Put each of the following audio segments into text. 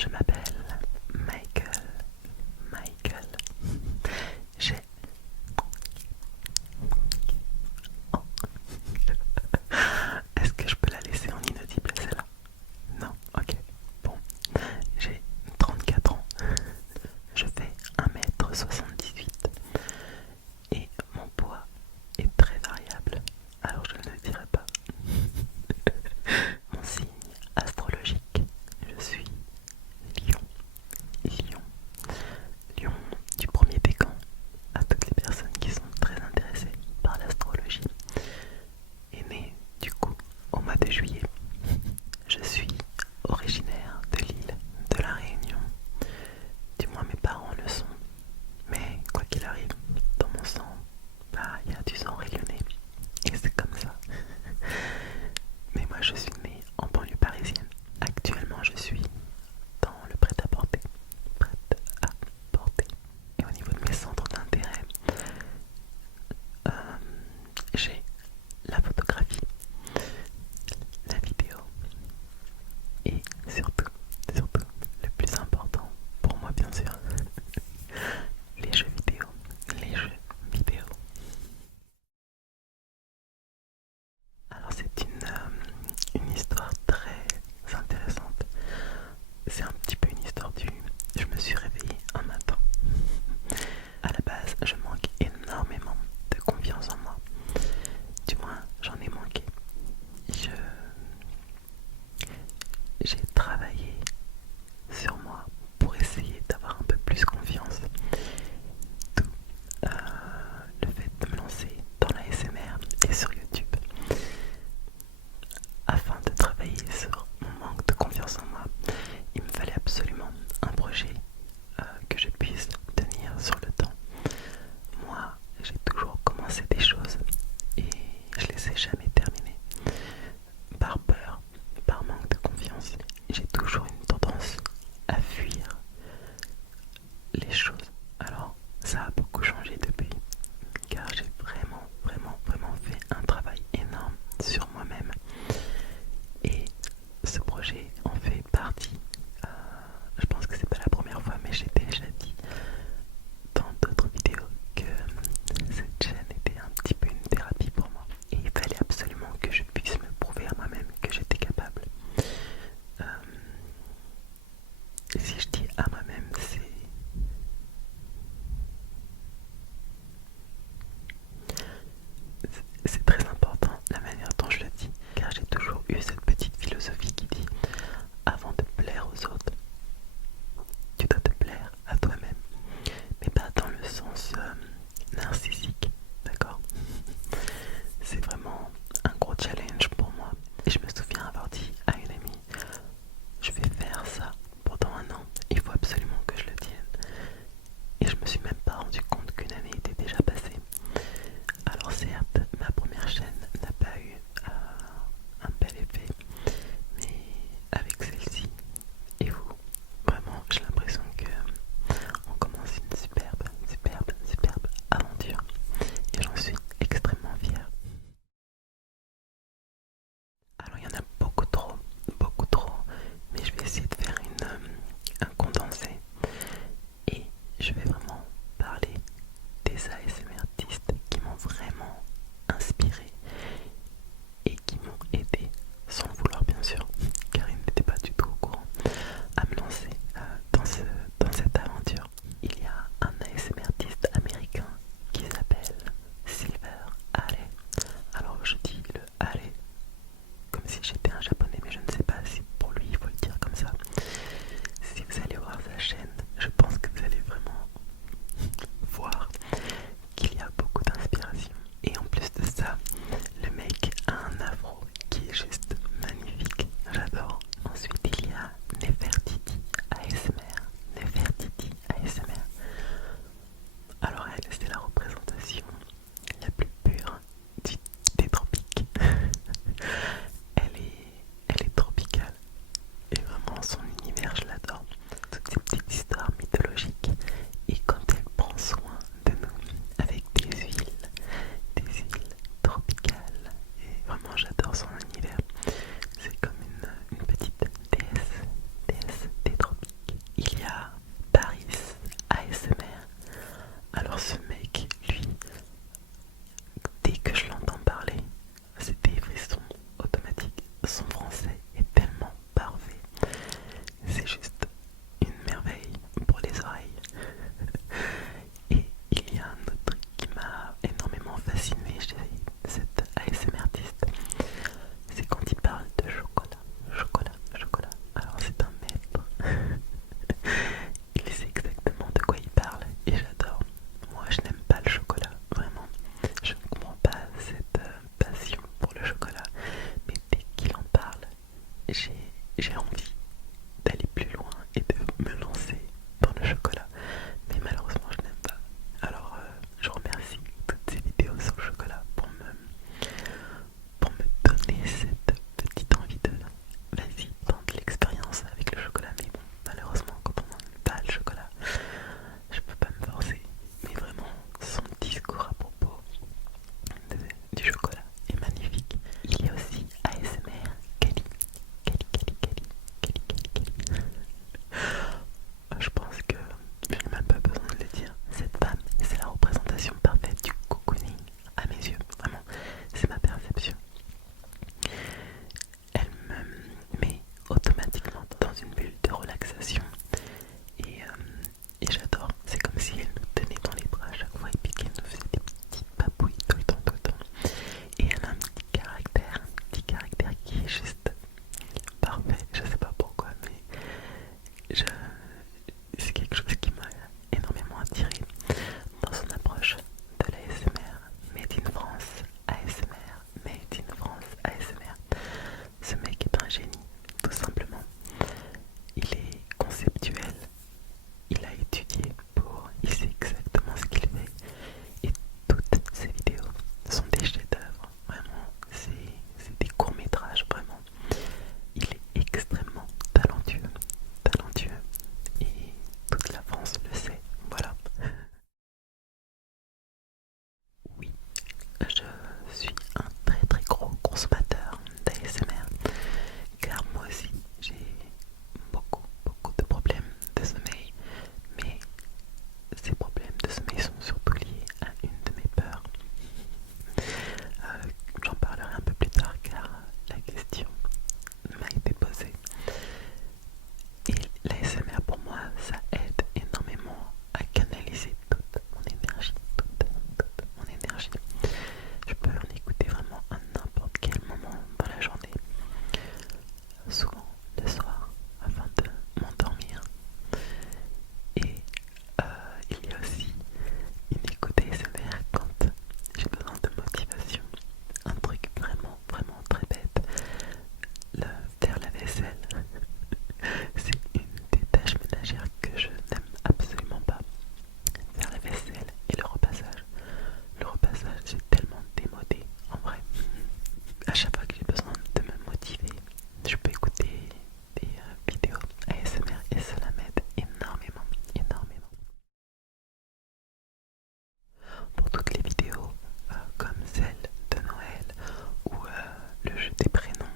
Je m'appelle Michael. Michael. J'ai... Oh. Est-ce que je peux la laisser en inaudible celle-là? Non, ok. Bon, j'ai 34 ans. Je fais 1,78 m et mon poids est très variable. Alors je ne le dirai pas. Mon signe astrologique, je suis Lion. Lion. Lion du premier décan à toutes les personnes qui sont très intéressées par l'astrologie. Est né du coup au mois de juillet. Je suis originaire de l'île de la Réunion. Du moins mes parents le sont. Mais quoi qu'il arrive, dans mon sang, il y a du sang réunionnais. Et c'est comme ça. Mais moi je suis née en banlieue parisienne. Actuellement je suis dans le prêt-à-porter. Prêt-à-porter. Et au niveau de mes centres d'intérêt, j'ai la photographie, la vidéo et surtout, le plus important pour moi bien sûr, les jeux vidéo. Les jeux vidéo. Alors c'est une histoire très intéressante. C'est un petit peu une histoire du... Je me suis réveillée un matin. À la base, je manque énormément de confiance en moi. Du moins, j'en ai manqué. J'ai travaillé sur moi pour essayer d'avoir un peu plus confiance. D'où le fait de me lancer dans la SMR et sur YouTube afin de travailler sur mon manque de confiance en moi. Il me fallait absolument un projet que je puisse tenir sur le temps. Moi, j'ai toujours commencé des choses et je les ai jamais terminées. Par peur, par manque de confiance, j'ai toujours une tendance à fuir les choses. Alors, ça a beaucoup changé depuis, car j'ai vraiment fait un travail énorme sur moi-même. Et ce projet en fait partie. Je pense que c'est pas la première fois, mais j'ai déjà dit dans d'autres vidéos que cette chaîne était un du chocolat est magnifique. Il y a aussi ASMR Kali. Kali, Kali, Kali, Kali, Kali, Kali. Je pense que je n'ai même pas besoin de le dire. Cette femme, c'est la représentation parfaite du cocooning à mes yeux. Vraiment, c'est ma perception. Elle me met automatiquement dans une bulle de relaxation et, j'adore. C'est comme si elle nous tenait dans les bras à chaque fois et puis qu'elle nous faisait des petites papouilles tout le temps, tout le temps. Et elle a un petit caractère qui est juste parfait. Je sais pas pourquoi, mais c'est quelque chose qui m'a énormément attiré dans son approche de l'ASMR. Made in France, ASMR, Made in France, ASMR. Ce mec est un génie, tout simplement. Il est conceptuel, il a étudié il sait exactement ce qu'il fait. Et toutes ses vidéos sont des chefs-d'œuvre, vraiment. C'est des courts-métrages, vraiment. Il est extrêmement talentueux, talentueux. Et toute la France le sait, voilà. Oui, je suis un très très gros consommateur d'ASMR car moi aussi j'ai beaucoup de problèmes de sommeil, mais ces problèmes de sommeil sont surtout liés à une de mes peurs. J'en parlerai un peu plus tard car la question m'a été posée. Et l'ASMR pour moi ça aide énormément à canaliser toute mon énergie, toute mon énergie. Je peux en écouter vraiment à n'importe quel moment dans la journée, souvent le soir afin de m'endormir. Et il y a aussi une écoute ASMR quand j'ai besoin de motivation. Un truc vraiment très bête, faire la vaisselle. C'est une des tâches ménagères que je n'aime absolument pas. Faire la vaisselle et le repassage. Le repassage, c'est tellement démodé en vrai. À chaque fois que j'ai besoin de me motiver, je peux écouter des vidéos ASMR et cela m'aide énormément, énormément. Pour toutes les vidéos comme celle de Noël ou le jeu des prénoms,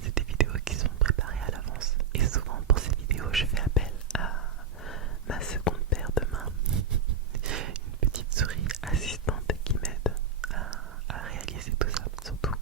c'est des vidéos qui sont préparées à l'avance. Et souvent pour ces vidéos, je fais appel à ma seconde paire de mains, une petite souris assistante qui m'aide à réaliser tout ça. Surtout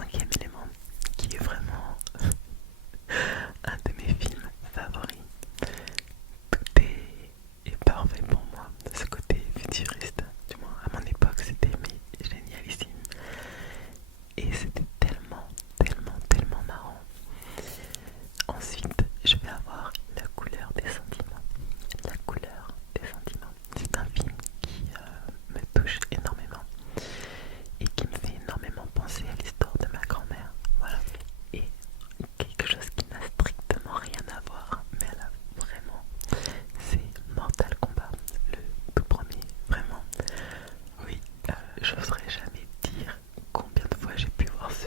cinquième élément, qui est vraiment un de mes films favoris. Tout est parfait pour moi, de ce côté futuriste, du moins à mon époque c'était génialissime. Et c'était tellement marrant. Ensuite, je vais avoir La couleur des sentiments. La couleur des sentiments. C'est un film qui me touche énormément et qui me fait énormément penser à l'histoire de ma grand-mère. Voilà. Et quelque chose qui n'a strictement rien à voir, mais elle a vraiment, c'est Mortal Kombat, le tout premier, vraiment. Oui, je n'oserais jamais dire combien de fois j'ai pu voir ce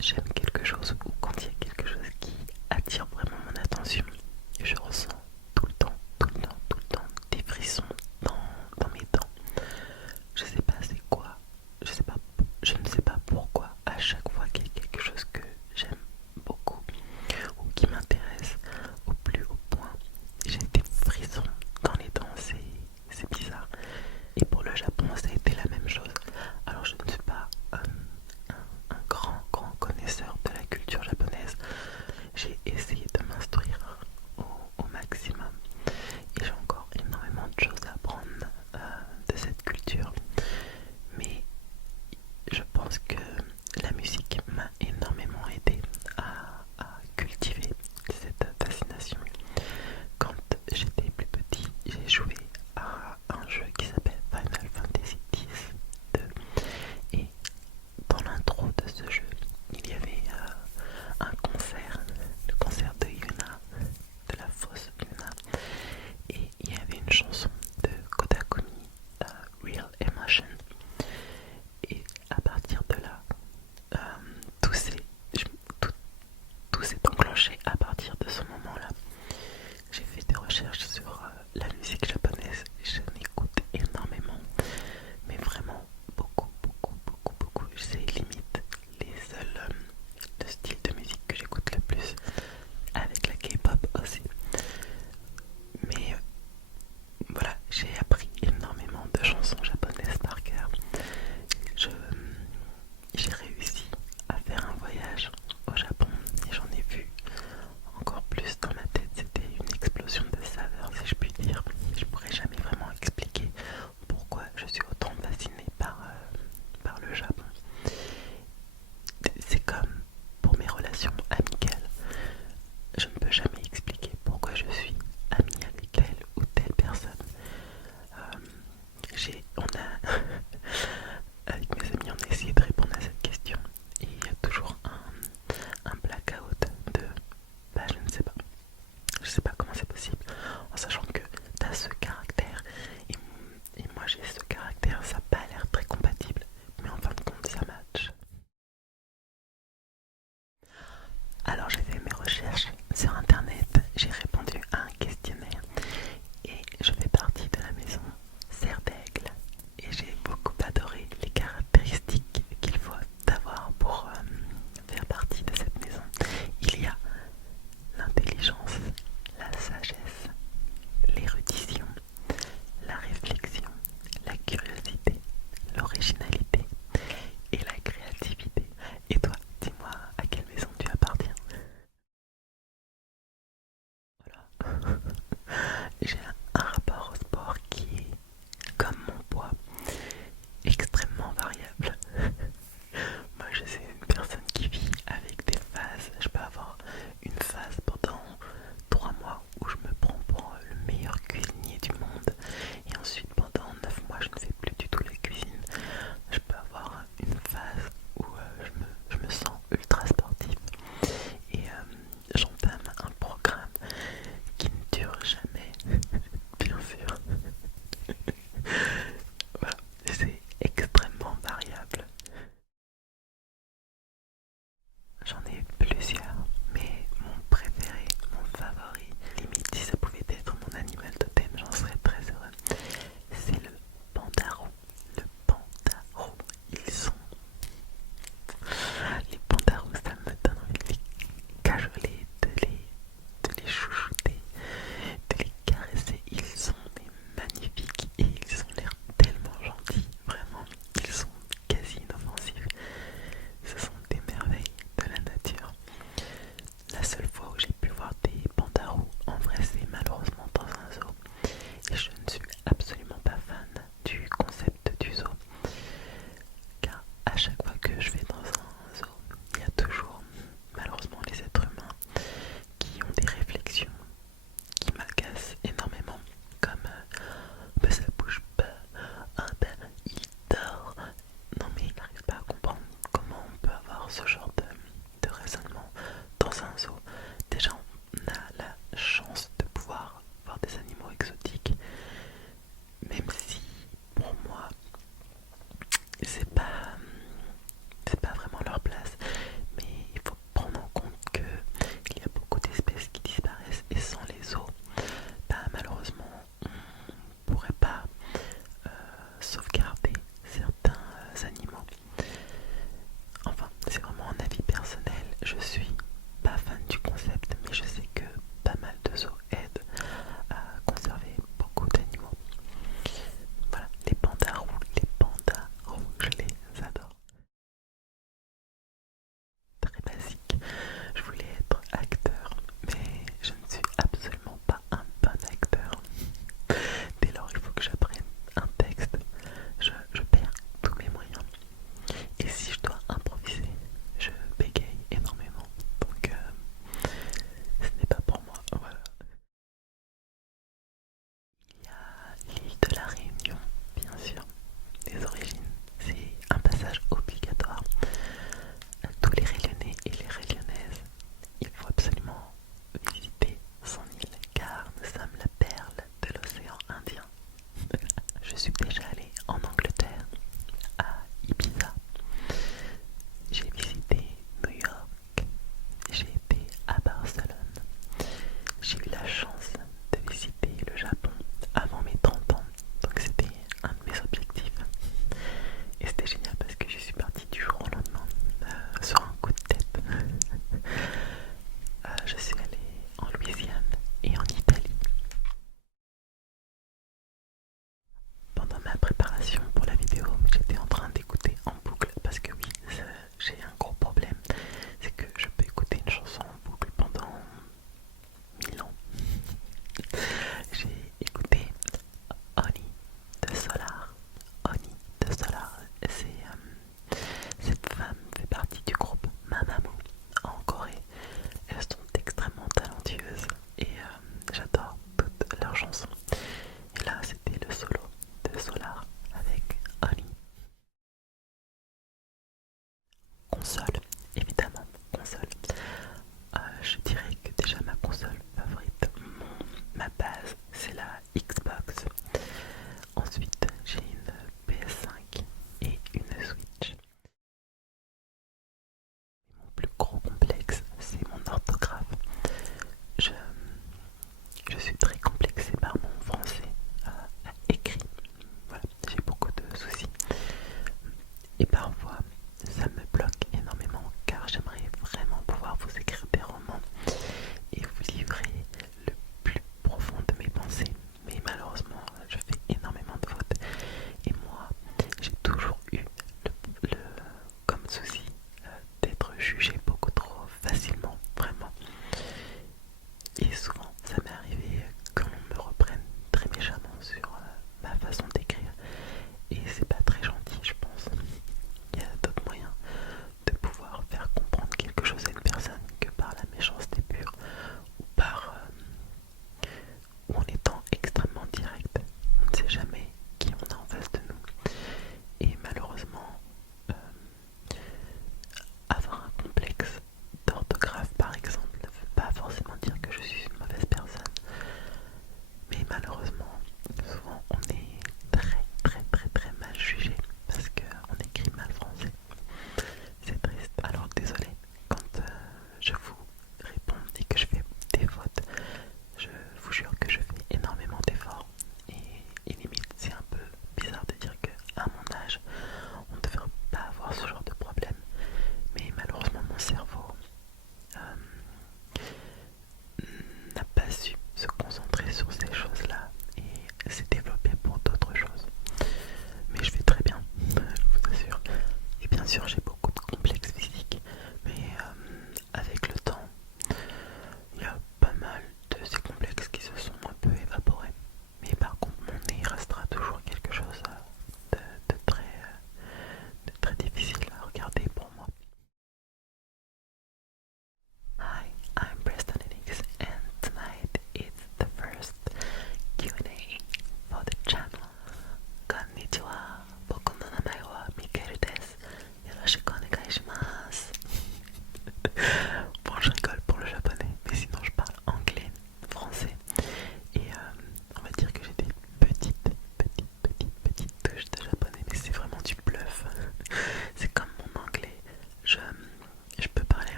j'aime quelque chose ou quand il y a quelque chose qui attire vraiment mon attention, je ressens tout le temps, tout le temps, tout le temps des frissons dans mes dents. Je sais pas c'est quoi, je ne sais pas pourquoi à chaque fois qu'il y a quelque chose que j'aime beaucoup ou qui m'intéresse au plus haut point, j'ai des frissons dans les dents, c'est bizarre. Et pour le Japon, ça a été la même chose. Alors je ne suis pas un grand connaisseur de la culture japonaise. J'ai essayé de m'instruire au maximum et j'ai encore énormément de choses à apprendre de cette culture. Mais je pense que la musique m'a énormément aidé à cultiver cette fascination. Quand j'étais plus petit, j'ai joué à un jeu qui s'appelle Final Fantasy X-2 et dans l'intro de ce jeu, il y avait un concert, le concert de Yuna, de la fausse Yuna, et il y avait une chanson de Kodakumi, Real Emotion. Et à partir de là, tout s'est enclenché à partir de ce moment-là. J'ai fait des recherches sur la musique japonaise, je n'écoute énormément, mais vraiment beaucoup. C'est limite le style de musique que j'écoute le plus, avec la K-pop aussi. Mais voilà, j'ai appris énormément de chansons japonaises par cœur. J'ai réussi à faire un voyage au Japon et j'en ai vu encore plus dans ma tête. C'était une explosion de saveurs, si je puis dire. Je pourrais jamais vraiment expliquer pourquoi je suis autant fascinée par le Japon.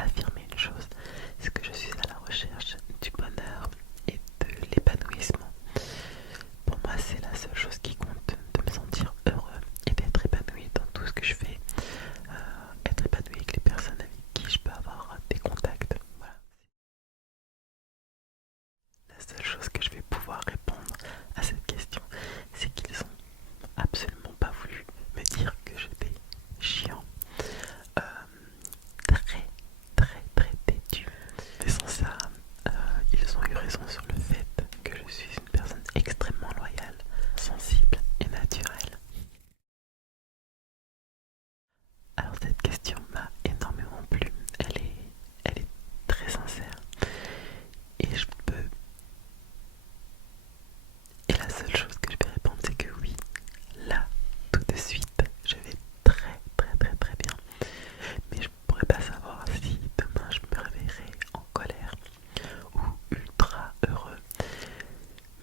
affirmer une chose, c'est que je suis à la recherche du bonheur et de l'épanouissement. Pour moi, c'est la seule chose qui compte, de me sentir heureux et d'être épanoui dans tout ce que je fais, être épanoui avec les personnes avec qui je peux avoir des contacts. Voilà. La seule chose que je vais pouvoir répondre à cette question, c'est qu'ils ont absolument pas voulu me dire que j'étais chiant, euh, très très très têtu. Mais sans ça, ils ont eu raison sur le fait que je suis une personne extrêmement loyale, sensible et naturelle. Alors cette question m'a énormément plu, elle est très sincère et je peux... Et la seule chose que je vais répondre c'est que oui, là, tout de suite, je vais très très très très bien. Mais je pourrais pas savoir si demain je me réveillerai en colère ou ultra heureux.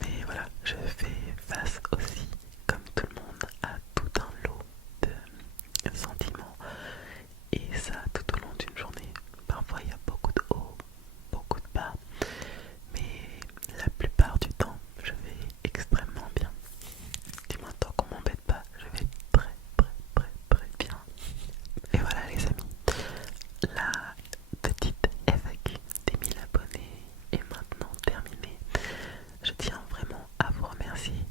Mais voilà, je fais face aussi, comme tout le monde, à tout un lot de sentiments. Et ça tout au long d'une journée. Parfois il y a beaucoup de hauts, beaucoup de bas. Mais la plupart du temps, je vais extrêmement bien. Dis-moi tant qu'on m'embête pas, je vais très très très très bien. Et voilà les amis, la petite FAQ des 1000 abonnés est maintenant terminée. Je tiens vraiment à vous remercier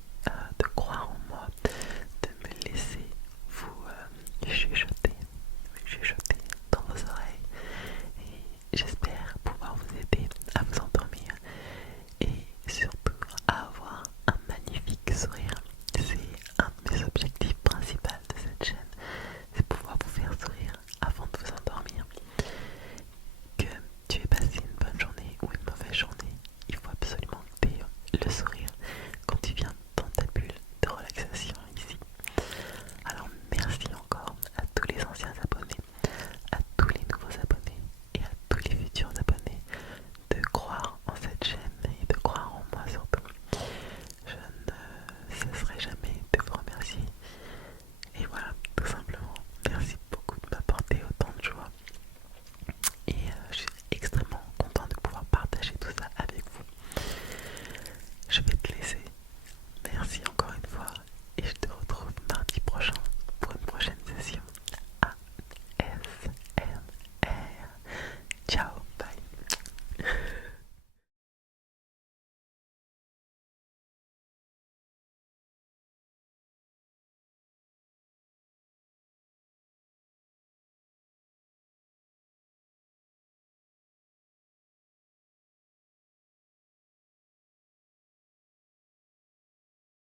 de croire en moi, de me laisser vous chuchoter dans vos oreilles. Et j'espère pouvoir vous aider à vous endormir et surtout à avoir un magnifique sourire. C'est un de mes objectifs principaux de cette chaîne, c'est pouvoir vous faire sourire avant de vous endormir. Que tu aies passé une bonne journée ou une mauvaise journée, il faut absolument que tu aies le sourire quand tu viens dans ta bulle de relaxation ici. Alors merci encore à tous les anciens abonnés, à tous les nouveaux abonnés et à tous les futurs abonnés de croire en cette chaîne et de croire en moi surtout. Je ne cesserai jamais de vous remercier. Et voilà, tout simplement, merci beaucoup de m'apporter autant de joie. Et je suis extrêmement content de pouvoir partager tout ça avec vous. Je vais te laisser. Merci encore une fois